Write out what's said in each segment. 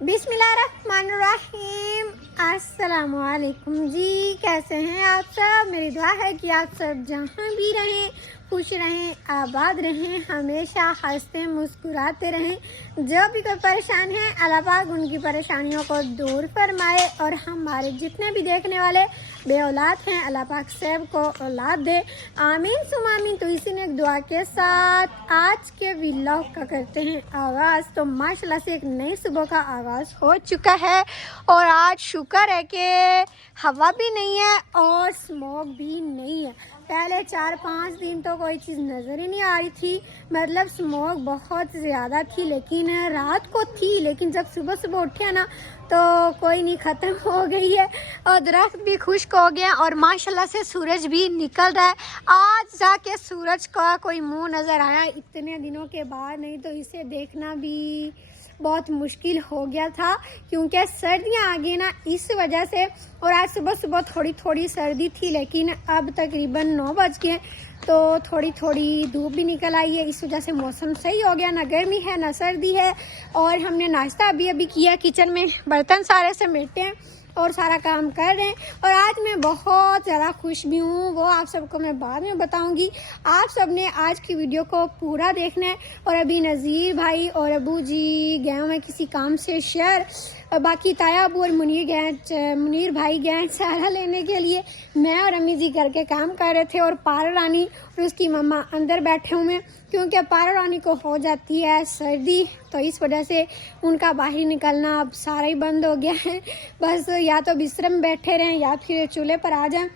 बिस्मिल्लाहिर्रहमानिर्रहीम। अस्सलामुअलैकुम जी, कैसे हैं आप सब। मेरी दुआ है कि आप सब जहाँ भी रहें खुश रहें, आबाद रहें, हमेशा हंसते मुस्कुराते रहें। जो भी कोई परेशान है अल्लाह पाक उनकी परेशानियों को दूर फरमाए और हमारे जितने भी देखने वाले बे औलाद हैं अल्लाह पाक सब को औलाद दे, आमीन सुम आमीन। तो इसी ने एक दुआ के साथ आज के व्लॉग का करते हैं आगाज़। तो माशाल्लाह से एक नई सुबह का आगाज़ हो चुका है और आज शुक्र है कि हवा भी नहीं है और स्मोक भी नहीं है। पहले 4-5 दिन तो कोई चीज़ नज़र ही नहीं आ रही थी, मतलब स्मोक बहुत ज़्यादा थी, लेकिन रात को थी, लेकिन जब सुबह सुबह उठे ना तो कोई नहीं, ख़त्म हो गई है और दरख्त भी खुश्क हो गया और माशाल्लाह से सूरज भी निकल रहा है। आज जाके सूरज का कोई मुंह नज़र आया इतने दिनों के बाद, नहीं तो इसे देखना भी बहुत मुश्किल हो गया था क्योंकि सर्दियाँ आ गई ना इस वजह से। और आज सुबह सुबह थोड़ी थोड़ी सर्दी थी, लेकिन अब तकरीबन 9 बज गए तो थोड़ी थोड़ी धूप भी निकल आई है, इस वजह से मौसम सही हो गया, ना गर्मी है ना सर्दी है। और हमने नाश्ता अभी किया, किचन में बर्तन सारे समेटे हैं और सारा काम कर रहे हैं। और आज मैं बहुत ज़्यादा खुश भी हूँ, वो आप सबको मैं बाद में बताऊँगी। आप सब ने आज की वीडियो को पूरा देखना है। और अभी नज़ीर भाई और अबू जी गए हुए किसी काम से शहर, और बाकी ताया अबू और मुनीर भाई गए चारा लेने के लिए। मैं और अम्मी जी घर के काम कर रहे थे और पारा रानी और उसकी मम्मा अंदर बैठे हुए हैं क्योंकि पारा रानी को हो जाती है सर्दी, तो इस वजह से उनका बाहर निकलना अब सारा ही बंद हो गया है। बस या तो बिस्तर में बैठे रहें या फिर चूल्हे पर आ जाएं।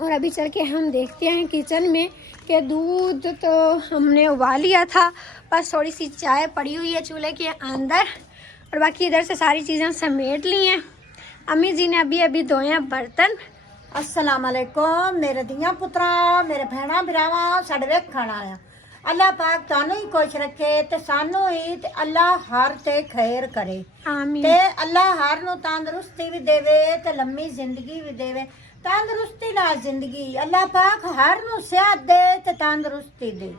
और अभी चल के हम देखते हैं किचन में कि दूध तो हमने उबाल लिया था, बस थोड़ी सी चाय पड़ी हुई है चूल्हे के अंदर और बाकी इधर से सारी चीज़ें समेट ली हैं। अम्मी जी ने अभी धोए हैं बर्तन। अस्सलाम वालेकुम मेरे धिया पुत्रा, मेरे भैणा भरावां, साडे वेखण आया। अल्लाह पाक तानू ही खुश रखे ते सानू ही ते अल्लाह हर ते खैर करे आमीन। ते अल्लाह हर नु तंदुरुस्ती भी देवे ते लंबी जिंदगी भी देवे। तंदुरुस्ती नाल जिंदगी अल्लाह पाक हर नु सेहत दे ते तंदुरुस्ती दे।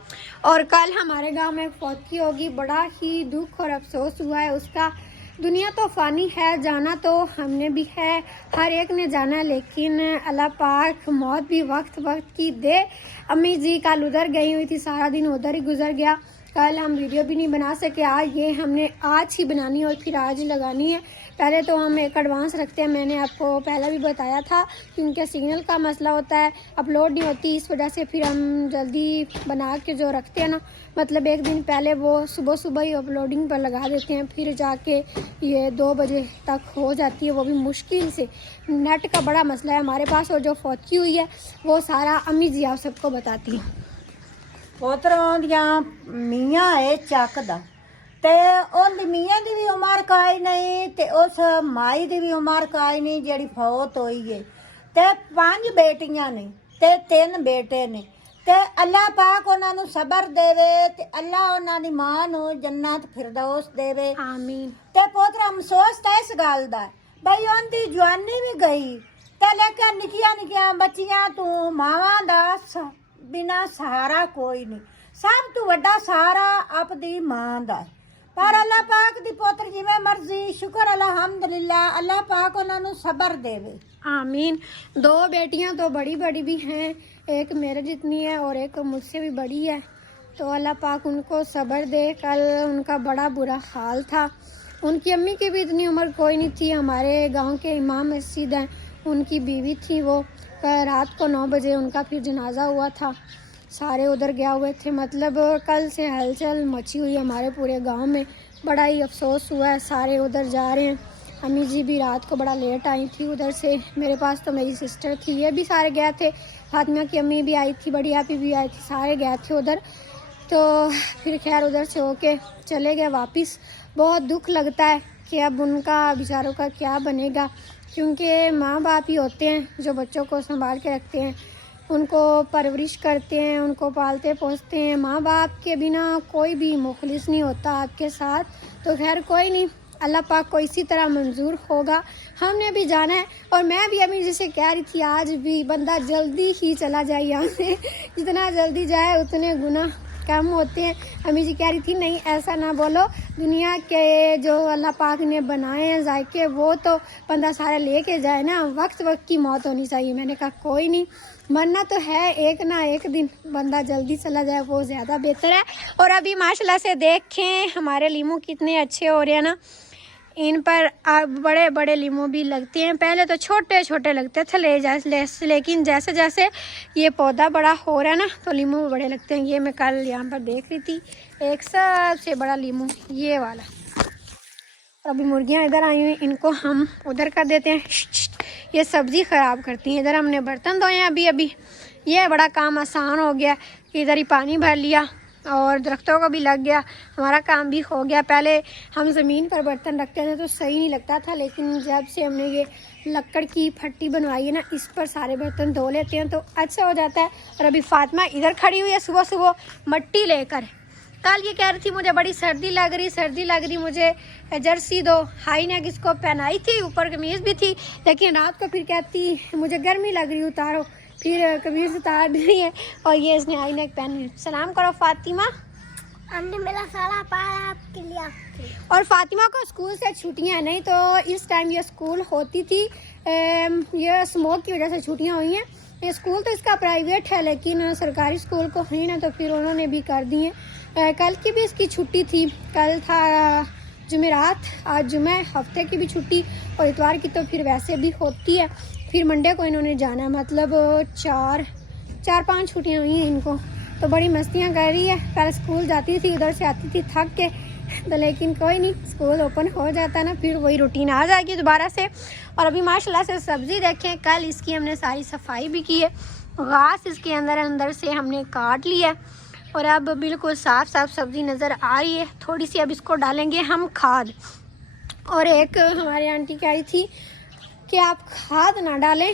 और कल हमारे गांव में फौतगी होगी, बड़ा ही दुख और अफसोस हुआ है उसका। दुनिया तो फ़ानी है, जाना तो हमने भी है, हर एक ने जाना, लेकिन अल्लाह पाक मौत भी वक्त वक्त की दे। अम्मी जी कल उधर गई हुई थी, सारा दिन उधर ही गुजर गया। कल हम वीडियो भी नहीं बना सके, आज ये हमने आज ही बनानी है और फिर आज ही लगानी है। पहले तो हम एक एडवांस रखते हैं, मैंने आपको पहले भी बताया था क्योंकि सिग्नल का मसला होता है, अपलोड नहीं होती, इस वजह से फिर हम जल्दी बना के जो रखते हैं ना, मतलब एक दिन पहले वो सुबह सुबह ही अपलोडिंग पर लगा देते हैं, फिर जाके ये 2 बजे तक हो जाती है, वो भी मुश्किल से। नेट का बड़ा मसला है हमारे पास। और जो फौतगी हुई है वो सारा अम्मी जी आप सबको बताती हैं। पोतरों दियां मियाँ है चकदा ते ओंदी मियाँ दी भी उम्र काई नहीं ते उस माई दी भी उम्र काई नहीं जेड़ी फौत होई है। ते 5 बेटियां ने ते 3 बेटे ने ते अल्लाह पाक उन्हां नू सबर देवे ते अल्लाह उन्हां दी मां नू जन्नत फिरदौस देवे, आमीन। ते पोतरा अफसोस तो इस गल दा बई उनकी जवानी भी गई ते लेकिन निक्कियां निक्कियां बच्चियां तू मावां दा बिना सहारा कोई नहीं, सब तू वड्डा सहारा आपदी मां दा है। पर अल्लाह पाक दी पुत्र जिवें मर्जी, शुक्र अल्हम्दुलिल्लाह, अल्लाह पाक उन्हां नू सबर देवे, आमीन। 2 बेटियां तो बड़ी बड़ी भी हैं, एक मेरे जितनी है और एक मुझसे भी बड़ी है, तो अल्लाह पाक उनको सब्र दे। कल उनका बड़ा बुरा हाल था, उनकी अम्मी की भी इतनी उम्र कोई नहीं थी। हमारे गांव के इमाम मस्जिद हैं, उनकी बीवी थी, वो रात को 9 बजे उनका फिर जनाजा हुआ था, सारे उधर गया हुए थे। मतलब कल से हलचल मची हुई है हमारे पूरे गांव में, बड़ा ही अफसोस हुआ है, सारे उधर जा रहे हैं। अम्मी जी भी रात को बड़ा लेट आई थी उधर से, मेरे पास तो मेरी सिस्टर थी, ये भी सारे गए थे, फातिमा की अम्मी भी आई थी, बड़ी आपी भी आई थी, सारे गए थे उधर। तो फिर खैर उधर से होके चले गए वापस। बहुत दुख लगता है कि अब उनका बेचारों का क्या बनेगा, क्योंकि माँ बाप ही होते हैं जो बच्चों को संभाल के रखते हैं, उनको परवरिश करते हैं, उनको पालते पोसते हैं। माँ बाप के बिना कोई भी मुखलिस नहीं होता आपके साथ। तो खैर कोई नहीं, अल्लाह पाक को इसी तरह मंजूर होगा, हमने भी जाना है। और मैं भी अभी जैसे कह रही थी, आज भी बंदा जल्दी ही चला जाए यहाँ से, जितना जल्दी जाए उतने गुना कम होते हैं। अम्मी जी कह रही थी नहीं ऐसा ना बोलो, दुनिया के जो अल्लाह पाक ने बनाए हैं जायके वो तो बंदा सारे लेके जाए ना, वक्त वक्त की मौत होनी चाहिए। मैंने कहा कोई नहीं, मरना तो है एक ना एक दिन, बंदा जल्दी चला जाए वो ज़्यादा बेहतर है। और अभी माशाल्लाह से देखें हमारे लीमू कितने अच्छे हो रहे हैं ना, इन पर अब बड़े बड़े लीमू भी लगते हैं। पहले तो छोटे छोटे लगते थे लेकिन जैसे जैसे ये पौधा बड़ा हो रहा है ना तो लीमू बड़े लगते हैं। ये मैं कल यहाँ पर देख रही थी एक सबसे बड़ा लीमू ये वाला। अभी मुर्गियाँ इधर आई हुई, इनको हम उधर कर देते हैं, ये सब्ज़ी ख़राब करती हैं। इधर हमने बर्तन धोए हैं अभी अभी, ये बड़ा काम आसान हो गया, इधर ही पानी भर लिया और दरख्तों को भी लग गया, हमारा काम भी हो गया। पहले हम ज़मीन पर बर्तन रखते थे तो सही नहीं लगता था, लेकिन जब से हमने ये लकड़ की फट्टी बनवाई है ना, इस पर सारे बर्तन धो लेते हैं तो अच्छा हो जाता है। और अभी फातिमा इधर खड़ी हुई है सुबह सुबह मट्टी लेकर। कल ये कह रही थी मुझे बड़ी सर्दी लग रही, मुझे जर्सी दो, हाई नेक इसको पहनाई थी, ऊपर कमीज़ भी थी, लेकिन रात को फिर कहती मुझे गर्मी लग रही उतारो, फिर कमीज़ उतार दी है और ये इसने हाई नेक पहनी। सलाम करो फातिमा। हमने मेरा सारा पाया आपके लिए। और फातिमा को स्कूल से छुट्टियां नहीं तो इस टाइम ये स्कूल होती थी, ये स्मोक की वजह से छुट्टियां हुई हैं। ये स्कूल तो इसका प्राइवेट है लेकिन सरकारी स्कूल को है ना, तो फिर उन्होंने भी कर दी है। कल की भी इसकी छुट्टी थी, कल था जुमेरात, आज जुमे, हफ्ते की भी छुट्टी और इतवार की तो फिर वैसे भी होती है। फिर मंडे को इन्होंने जाना, मतलब चार पाँच छुट्टियाँ हुई हैं इनको, तो बड़ी मस्तियाँ कर रही है। पहले स्कूल जाती थी, उधर से आती थी थक के, तो लेकिन कोई नहीं, स्कूल ओपन हो जाता ना फिर वही रूटीन आ जाएगी दोबारा से। और अभी माशाल्लाह से सब्ज़ी देखें, कल इसकी हमने सारी सफाई भी की है, घास इसके अंदर से हमने काट लिया और अब बिल्कुल साफ़ सब्ज़ी नज़र आ रही है। थोड़ी सी अब इसको डालेंगे हम खाद। और एक हमारी आंटी कह रही थी कि आप खाद ना डालें,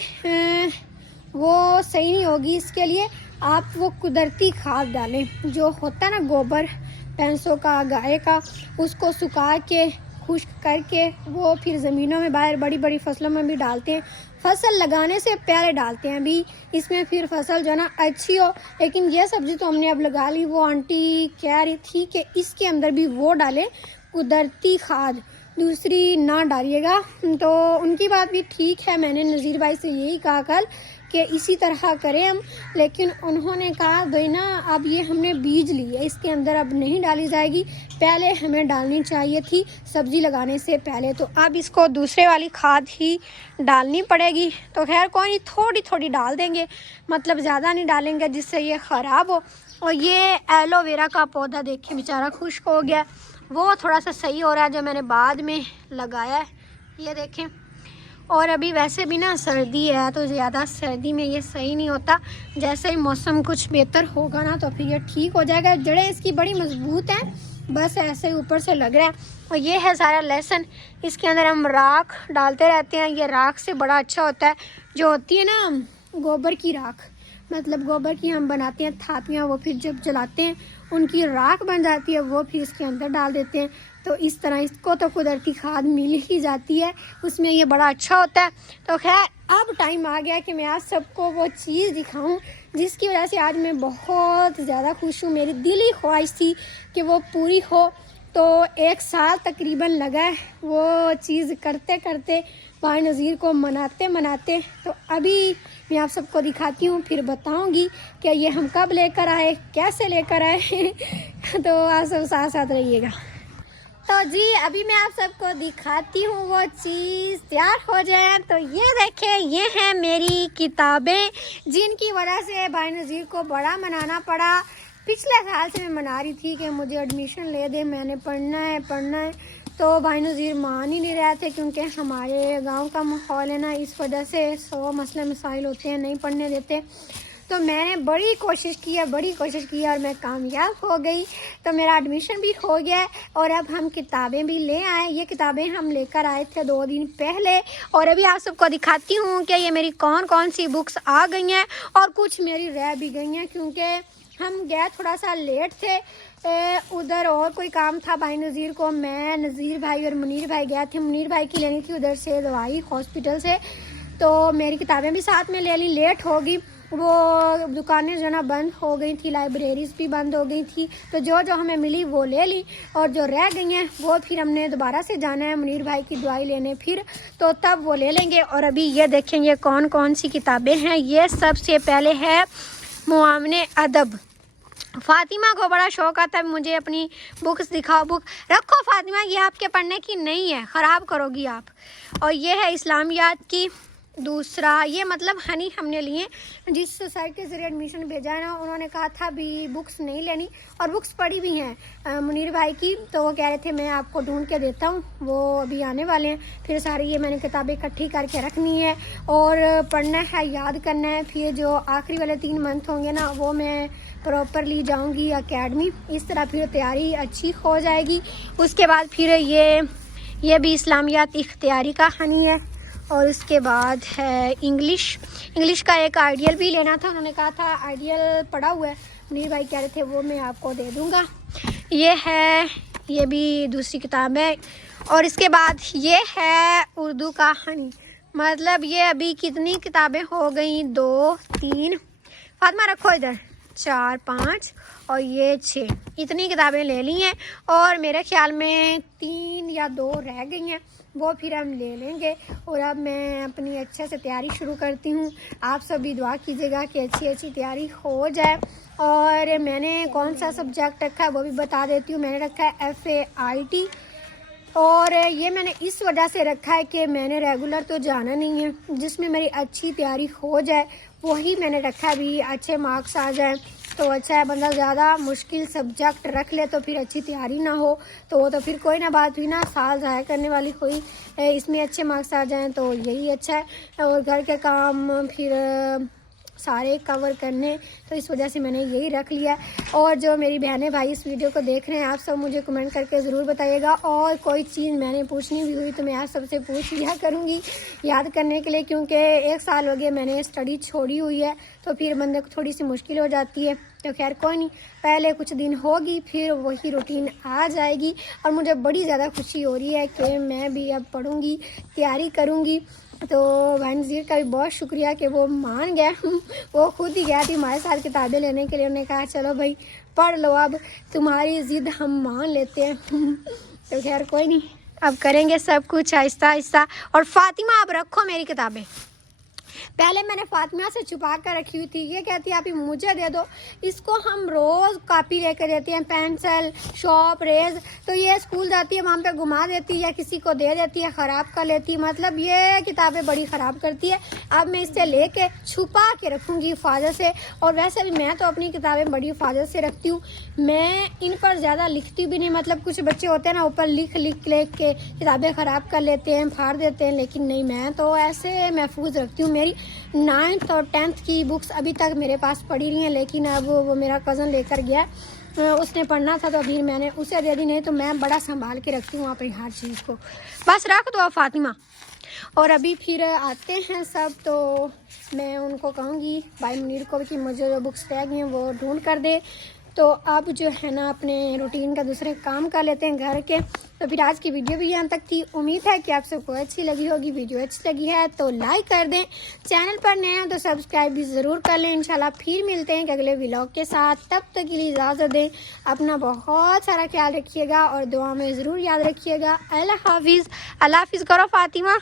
वो सही नहीं होगी, इसके लिए आप वो कुदरती खाद डालें जो होता है ना, गोबर भैंसों का, गाय का, उसको सुखा के खुश्क करके वो फिर ज़मीनों में बाहर बड़ी बड़ी फसलों में भी डालते हैं। फसल लगाने से पहले डालते हैं अभी इसमें, फिर फसल जो है ना अच्छी हो। लेकिन ये सब्ज़ी तो हमने अब लगा ली, वो आंटी कह रही थी कि इसके अंदर भी वो डालें कुदरती खाद, दूसरी ना डालिएगा। तो उनकी बात भी ठीक है, मैंने नज़ीर भाई से यही कहा कल कि इसी तरह करें हम, लेकिन उन्होंने कहा भाई ना अब ये हमने बीज ली है, इसके अंदर अब नहीं डाली जाएगी, पहले हमें डालनी चाहिए थी सब्ज़ी लगाने से पहले, तो अब इसको दूसरे वाली खाद ही डालनी पड़ेगी। तो खैर कोई नहीं, थोड़ी थोड़ी डाल देंगे, मतलब ज़्यादा नहीं डालेंगे जिससे ये ख़राब हो। और ये एलोवेरा का पौधा देखिए बेचारा खुश्क हो गया, वो थोड़ा सा सही हो रहा है जो मैंने बाद में लगाया है, ये देखें। और अभी वैसे भी ना सर्दी है तो ज़्यादा सर्दी में ये सही नहीं होता, जैसे ही मौसम कुछ बेहतर होगा ना तो फिर ये ठीक हो जाएगा। जड़ें इसकी बड़ी मजबूत हैं, बस ऐसे ही ऊपर से लग रहा है। और ये है सारा लहसुन, इसके अंदर हम राख डालते रहते हैं, ये राख से बड़ा अच्छा होता है, जो होती है ना गोबर की राख, मतलब गोबर की हम बनाते हैं थापियाँ, वो फिर जब जलाते हैं उनकी राख बन जाती है, वो फिर इसके अंदर डाल देते हैं। तो इस तरह इसको तो कुदरती खाद मिल ही जाती है, उसमें ये बड़ा अच्छा होता है। तो खैर अब टाइम आ गया कि मैं आज सबको वो चीज़ दिखाऊं जिसकी वजह से आज मैं बहुत ज़्यादा खुश हूँ, मेरी दिली ख्वाहिश थी कि वो पूरी हो। तो 1 साल तकरीबन लगा है वो चीज़ करते करते, भाई नज़ीर को मनाते। तो अभी मैं आप सबको दिखाती हूँ, फिर बताऊँगी कि ये हम कब लेकर आए, कैसे लेकर आए तो आप सब साथ साथ रहिएगा। तो जी अभी मैं आप सबको दिखाती हूँ वो चीज़ तैयार हो जाए। तो ये देखें, ये हैं मेरी किताबें जिनकी वजह से भाई नज़ीर को बड़ा मनाना पड़ा। पिछले साल से मैं मना रही थी कि मुझे एडमिशन ले दे, मैंने पढ़ना है, तो भाई नज़ीर मान ही नहीं रहे थे, क्योंकि हमारे गांव का माहौल है ना, इस वजह से 100 मसले मसाइल होते हैं, नहीं पढ़ने देते। तो मैंने बड़ी कोशिश की और मैं कामयाब हो गई, तो मेरा एडमिशन भी हो गया और अब हम किताबें भी ले आए। ये किताबें हम लेकर आए थे 2 दिन पहले और अभी आप सबको दिखाती हूँ कि ये मेरी कौन कौन सी बुक्स आ गई हैं और कुछ मेरी रह भी गई हैं, क्योंकि हम गए थोड़ा सा लेट थे, उधर और कोई काम था भाई नज़ीर को। मैं, नज़ीर भाई और मुनीर भाई गए थे, मुनीर भाई की लेनी थी उधर से दवाई हॉस्पिटल से, तो मेरी किताबें भी साथ में ले ली, लेट होगी। वो दुकानें जो ना बंद हो गई थी, लाइब्रेरीज़ भी बंद हो गई थी, तो जो जो हमें मिली वो ले ली और जो रह गई हैं वो फिर हमने दोबारा से जाना है मुनीर भाई की दवाई लेने फिर, तो तब वो ले लेंगे। और अभी ये देखेंगे कौन कौन सी किताबें हैं। ये सबसे पहले है मुआवने अदब। फ़ातिमा को बड़ा शौक़ आता है मुझे अपनी बुक्स दिखाओ, बुक रखो फ़ातिमा, ये आपके पढ़ने की नहीं है, ख़राब करोगी आप। और ये है इस्लामियात की। दूसरा ये मतलब हनी हमने लिए, जिस सोसाइटी के ज़रिए एडमिशन भेजा है ना, उन्होंने कहा था भी बुक्स नहीं लेनी, और बुक्स पड़ी भी हैं मुनीर भाई की, तो वो कह रहे थे मैं आपको ढूंढ के देता हूँ, वो अभी आने वाले हैं। फिर सारी ये मैंने किताबें इकट्ठी करके रखनी है और पढ़ना है, याद करना है। फिर जो आखिरी वाले 3 मंथ होंगे ना, वो मैं प्रॉपरली जाऊँगी एकेडमी, इस तरह फिर तैयारी अच्छी हो जाएगी। उसके बाद फिर ये भी इस्लामियात इख्तियारी का हनी है। और उसके बाद है इंग्लिश का एक आइडियल भी लेना था, उन्होंने कहा था आइडियल पड़ा हुआ है, मुनीर भाई कह रहे थे वो मैं आपको दे दूँगा। ये है, ये भी दूसरी किताब है। और इसके बाद ये है उर्दू का हनी, मतलब ये अभी कितनी किताबें हो गई, 2 3 फातिमा रखो इधर, 4 5 और ये 6, इतनी किताबें ले ली हैं। और मेरे ख्याल में 3 या 2 रह गई हैं, वो फिर हम ले लेंगे। और अब मैं अपनी अच्छे से तैयारी शुरू करती हूँ। आप सब भी दुआ कीजिएगा कि अच्छी तैयारी हो जाए। और मैंने कौन सा सब्जेक्ट रखा है वो भी बता देती हूँ। मैंने रखा है FAIT, और ये मैंने इस वजह से रखा है कि मैंने रेगुलर तो जाना नहीं है, जिसमें मेरी अच्छी तैयारी हो जाए वही मैंने रखा है, भी अच्छे मार्क्स आ जाए तो अच्छा है। बंदा ज़्यादा मुश्किल सब्जेक्ट रख ले तो फिर अच्छी तैयारी ना हो तो वो तो फिर कोई ना बात हुई ना, साल ज़ाया करने वाली हुई। इसमें अच्छे मार्क्स आ जाएं तो यही अच्छा है। और घर के काम फिर सारे कवर करने, तो इस वजह से मैंने यही रख लिया। और जो मेरी बहनें भाई इस वीडियो को देख रहे हैं, आप सब मुझे कमेंट करके ज़रूर बताइएगा। और कोई चीज़ मैंने पूछनी भी हुई तो मैं आप सबसे पूछ लिया करूँगी याद करने के लिए, क्योंकि 1 साल हो गया मैंने स्टडी छोड़ी हुई है, तो फिर बंदे को थोड़ी सी मुश्किल हो जाती है। तो खैर कोई नहीं, पहले कुछ दिन होगी फिर वही रूटीन आ जाएगी। और मुझे बड़ी ज़्यादा खुशी हो रही है कि मैं भी अब पढ़ूँगी, तैयारी करूँगी। तो भाई नज़ीर का भी बहुत शुक्रिया कि वो मान गया वो खुद ही गया थी हमारे साथ किताबें लेने के लिए। उन्होंने कहा चलो भाई पढ़ लो, अब तुम्हारी ज़िद हम मान लेते हैं तो खैर कोई नहीं, अब करेंगे सब कुछ आहिस्ता आहिस्ता। और फ़ातिमा अब रखो मेरी किताबें, पहले मैंने फ़ातिमा से छुपा कर रखी हुई थी, ये कहती है आप ही मुझे दे दो। इसको हम रोज़ कॉपी लेकर देते हैं, पेंसिल, शॉप, रेज, तो ये स्कूल जाती है वहाँ पे घुमा देती है या किसी को दे देती है, ख़राब कर लेती है, मतलब ये किताबें बड़ी ख़राब करती है। अब मैं इससे लेके छुपा के रखूँगी हिफाजत से। और वैसे भी मैं तो अपनी किताबें बड़ी हिफाजत से रखती हूँ, मैं इन पर ज़्यादा लिखती भी नहीं। मतलब कुछ बच्चे होते हैं ना ऊपर लिख के किताबें ख़राब कर लेते हैं, फाड़ देते हैं, लेकिन नहीं, मैं तो ऐसे महफूज रखती हूँ। मेरी 9th और 10th की बुक्स अभी तक मेरे पास पड़ी नहीं है, लेकिन अब वो मेरा कज़न लेकर गया, उसने पढ़ना था तो अभी मैंने उसे दे दी, नहीं तो मैं बड़ा संभाल के रखती हूँ अपनी हर चीज़ को। बस रख दो फ़ातिमा। और अभी फिर आते हैं सब, तो मैं उनको कहूँगी भाई मुनीर को कि मुझे जो बुक्स रह गई हैं वो ढूंढ कर दे। तो अब जो है ना अपने रूटीन का दूसरे काम कर लेते हैं घर के। तो फिर आज की वीडियो भी यहाँ तक थी, उम्मीद है कि आप सबको अच्छी लगी होगी। वीडियो अच्छी लगी है तो लाइक कर दें, चैनल पर नए हैं तो सब्सक्राइब भी ज़रूर कर लें। इंशाल्लाह फिर मिलते हैं अगले व्लॉग के साथ, तब तक के लिए इजाज़त दें। अपना बहुत सारा ख्याल रखिएगा और दुआ में ज़रूर याद रखिएगा। अल्लाह हाफिज़। अल्लाह हाफिज़ करो फ़ातिमा।